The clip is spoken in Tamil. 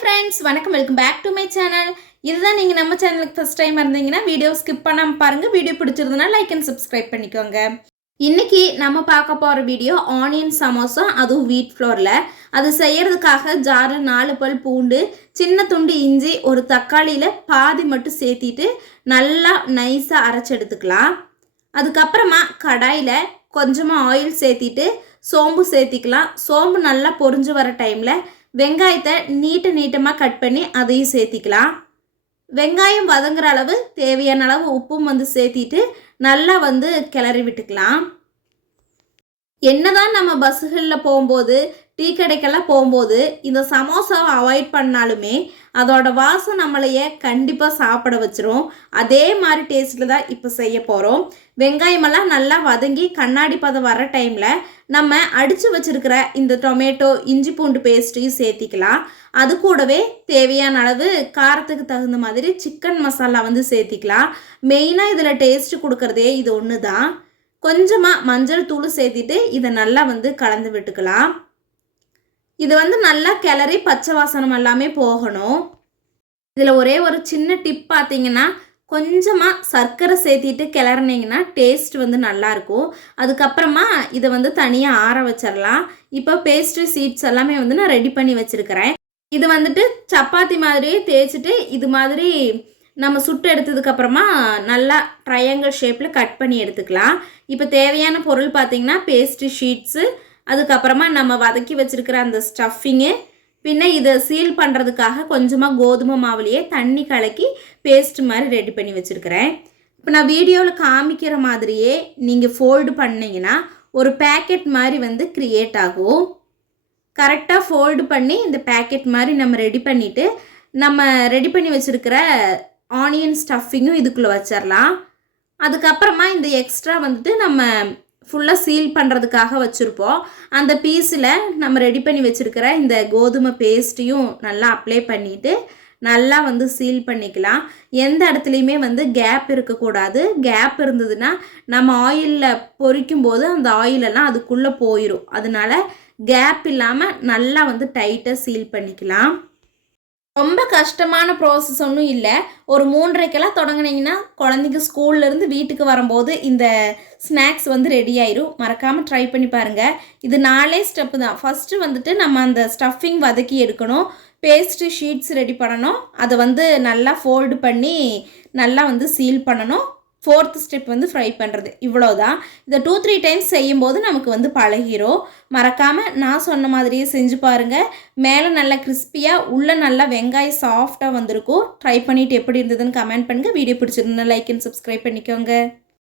ஃப்ரெண்ட்ஸ் வணக்கம். Welcome back to my channel இதுதான் நீங்கள் நம்ம சேனலுக்கு ஃபஸ்ட் டைம் இருந்தீங்கன்னா வீடியோ ஸ்கிப் பண்ணாமல் பாருங்கள் வீடியோ பிடிச்சிருந்தனா லைக் அண்ட் சப்ஸ்கிரைப் பண்ணிக்கோங்க. இன்னைக்கு நம்ம பார்க்க போகிற வீடியோ ஆனியன் சமோசா அதுவும் வீட் ஃப்ளோரில் அது செய்யறதுக்காக ஜாரில் நாலு பல் பூண்டு சின்ன துண்டு இஞ்சி ஒரு தக்காளியில் பாதி மட்டும் சேர்த்திட்டு நல்லா நைஸாக அரைச்சி எடுத்துக்கலாம். அதுக்கப்புறமா கடாயில் கொஞ்சமாக ஆயில் சேர்த்திட்டு சோம்பு சேர்த்திக்கலாம். சோம்பு நல்லா பொரிஞ்சு வர டைமில் வெங்காயத்தை நீட்ட நீட்டமாக கட் பண்ணி அதையும் சேர்த்திக்கலாம். வெங்காயம் வதங்குற அளவு தேவையான அளவு உப்பும் வந்து சேர்த்திட்டு நல்லா வந்து கிளறி விட்டுக்கலாம். என்னதான் நம்ம பஸ்ஸுகளில் போகும்போது டீ கடைக்கெல்லாம் போகும்போது இந்த சமோசாவை அவாய்ட் பண்ணாலுமே அதோட வாசம் நம்மளைய கண்டிப்பாக சாப்பிட வச்சிரும். அதே மாதிரி டேஸ்ட்டில் தான் இப்போ செய்ய போகிறோம் வெங்காயமெல்லாம் நல்லா வதங்கி கண்ணாடி பதம் வர டைமில் நம்ம அடித்து வச்சிருக்கிற இந்த டொமேட்டோ இஞ்சி பூண்டு பேஸ்ட்டையும் சேர்த்திக்கலாம். அது கூடவே தேவையான அளவு காரத்துக்கு தகுந்த மாதிரி சிக்கன் மசாலா வந்து சேர்த்திக்கலாம். மெயினாக இதில் டேஸ்ட் கொடுக்குறதே இது ஒன்று தான் கொஞ்சமாக மஞ்சள் தூள் சேர்த்திட்டு இதை நல்லா வந்து கலந்து விட்டுக்கலாம். இது வந்து நல்லா கிளறி பச்சை வாசனம் எல்லாமே போகணும். இதில் ஒரே ஒரு சின்ன டிப் பார்த்தீங்கன்னா கொஞ்சமாக சர்க்கரை சேர்த்திட்டு கிளறினீங்கன்னா டேஸ்ட் வந்து நல்லாயிருக்கும் அதுக்கப்புறமா இதை வந்து தனியாக ஆற வச்சிடலாம் இப்போ பேஸ்ட்ரி சீட்ஸ் எல்லாமே வந்து நான் ரெடி பண்ணி வச்சுருக்கிறேன். இது வந்துட்டு சப்பாத்தி மாதிரியே தேய்ச்சிட்டு இது மாதிரி நம்ம சுட்டு எடுத்ததுக்கப்புறமா நல்லா ட்ரையாங்கிள் ஷேப்பில் கட் பண்ணி எடுத்துக்கலாம். இப்போ தேவையான பொருள் பார்த்திங்கன்னா பேஸ்ட்ரி ஷீட்ஸு அதுக்கப்புறமா நம்ம வதக்கி வச்சுருக்கிற அந்த ஸ்டஃபிங்கு பின்ன இதை சீல் பண்ணுறதுக்காக கொஞ்சமாக கோதுமை மாவுலேயே தண்ணி கலக்கி பேஸ்ட் மாதிரி ரெடி பண்ணி வச்சுருக்கிறேன். இப்போ நான் வீடியோவில் காமிக்கிற மாதிரியே நீங்கள் ஃபோல்டு பண்ணிங்கன்னா ஒரு பேக்கெட் மாதிரி வந்து க்ரியேட் ஆகும். கரெக்டாக ஃபோல்டு பண்ணி இந்த பேக்கெட் மாதிரி நம்ம ரெடி பண்ணிவிட்டு நம்ம ரெடி பண்ணி வச்சுருக்கிற ஆனியன் ஸ்டஃபிங்கும் இதுக்குள்ளே வச்சிடலாம் அதுக்கப்புறமா இந்த எக்ஸ்ட்ரா வந்துட்டு நம்ம ஃபுல்லாக சீல் பண்ணுறதுக்காக வச்சுருப்போம். அந்த பீஸில் நம்ம ரெடி பண்ணி வச்சுருக்கிற இந்த கோதுமை பேஸ்ட்டையும் நல்லா அப்ளை பண்ணிவிட்டு நல்லா வந்து சீல் பண்ணிக்கலாம். எந்த இடத்துலையுமே வந்து கேப் இருக்கக்கூடாது. கேப் இருந்ததுன்னா நம்ம ஆயிலில் பொரிக்கும் போது அந்த ஆயிலெல்லாம் அதுக்குள்ளே போயிடும் அதனால கேப் இல்லாமல் நல்லா வந்து டைட்டாக சீல் பண்ணிக்கலாம். ரொம்ப கஷ்டமான ப்ராசஸ் ஒன்றும் இல்லை. ஒரு மூன்றரைக்கெல்லாம் தொடங்குனீங்கன்னா குழந்தைங்க ஸ்கூல்லேருந்து வீட்டுக்கு வரும்போது இந்த ஸ்நாக்ஸ் வந்து ரெடி ஆயிரும். மறக்காமல் ட்ரை பண்ணி பாருங்கள் இது நாலே ஸ்டெப்பு தான். ஃபஸ்ட்டு வந்துட்டு நம்ம அந்த ஸ்டஃபிங் வதக்கி எடுக்கணும். பேஸ்ட்டு ஷீட்ஸ் ரெடி பண்ணணும். அதை வந்து நல்லா ஃபோல்டு பண்ணி நல்லா வந்து சீல் பண்ணணும். ஃபோர்த் ஸ்டெப் வந்து ஃப்ரை பண்ணுறது இவ்வளோதான் இதை டூ த்ரீ டைம்ஸ் செய்யும்போது நமக்கு வந்து பழகிரும். மறக்காமல் நான் சொன்ன மாதிரியே செஞ்சு பாருங்கள் மேலே நல்லா கிறிஸ்பியாக உள்ளே நல்லா வெங்காயம் சாஃப்டாக வந்திருக்கும். ட்ரை பண்ணிவிட்டு எப்படி இருந்ததுன்னு கமெண்ட் பண்ணுங்கள் வீடியோ பிடிச்சிருந்தா லைக் அண்ட் சப்ஸ்கிரைப் பண்ணிக்கோங்க.